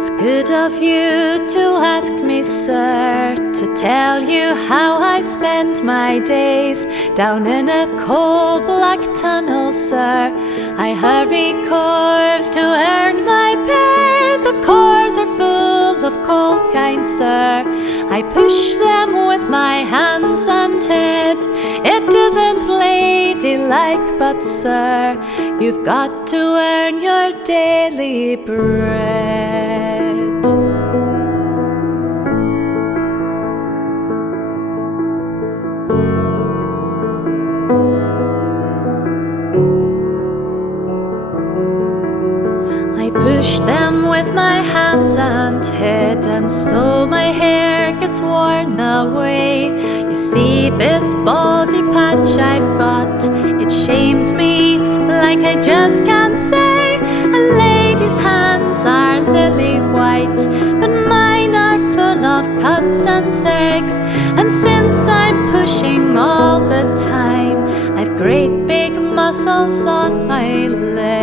It's good of you to ask me, sir, to tell you how I spend my days down in a coal black tunnel, sir. I hurry cores to earn my pay. The cores are full of coal, kind sir. I push them with my hands and head. It isn't ladylike, but sir, you've got to earn your daily bread. I push them with my hands and head, and so my hair gets worn away. You see this baldy patch I've got, it shames me like I just can't say. A lady's hands are lily white, but mine are full of cuts and sags. And since I'm pushing all the time, I've great big muscles on my legs.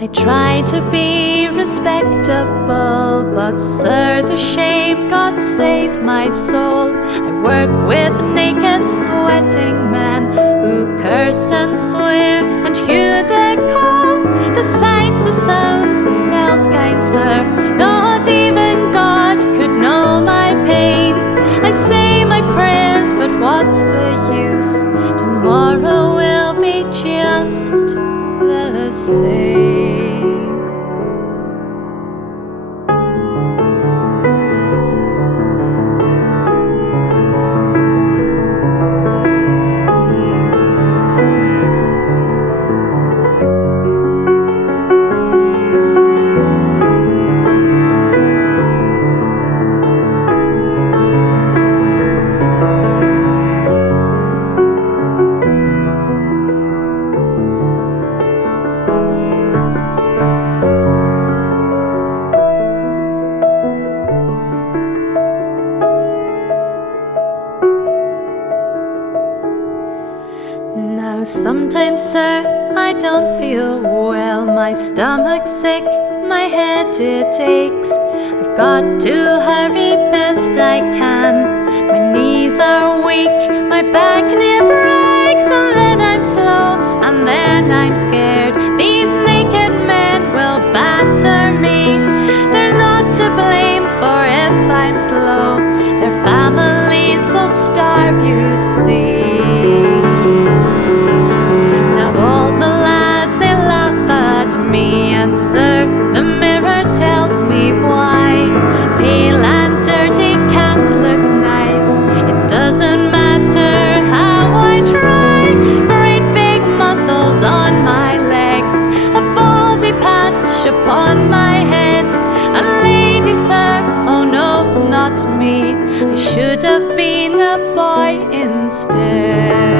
I try to be respectable, but sir, the shame, God save my soul. I work with naked sweating men who curse and swear and hew the coal. The sights, the sounds, the smells, kind sir, not even God could know my pain. I say my prayers, but what's the use? Tomorrow will be just the same. Now sometimes, sir, I don't feel well. My stomach's sick, my head it aches. I've got to hurry best I can. My knees are weak, my back near breaks. And then I'm slow, and then I'm scared. These naked men will batter me. They're not to blame for if I'm slow. Their families will starve, you see. And sir, the mirror tells me why. Pale and dirty can't look nice. It doesn't matter how I try. Great big muscles on my legs, a baldy patch upon my head. A lady, sir, oh no, not me. I should have been a boy instead.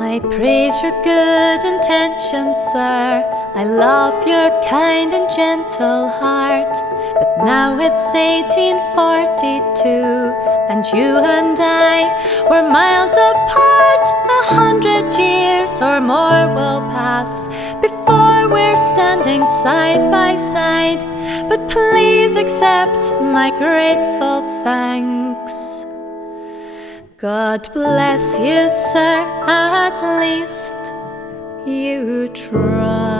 I praise your good intentions, sir. I love your kind and gentle heart. But now it's 1842, and you and I were miles apart. 100 years or more will pass before we're standing side by side. But please accept my grateful thanks. God bless you, sir, at least you tried.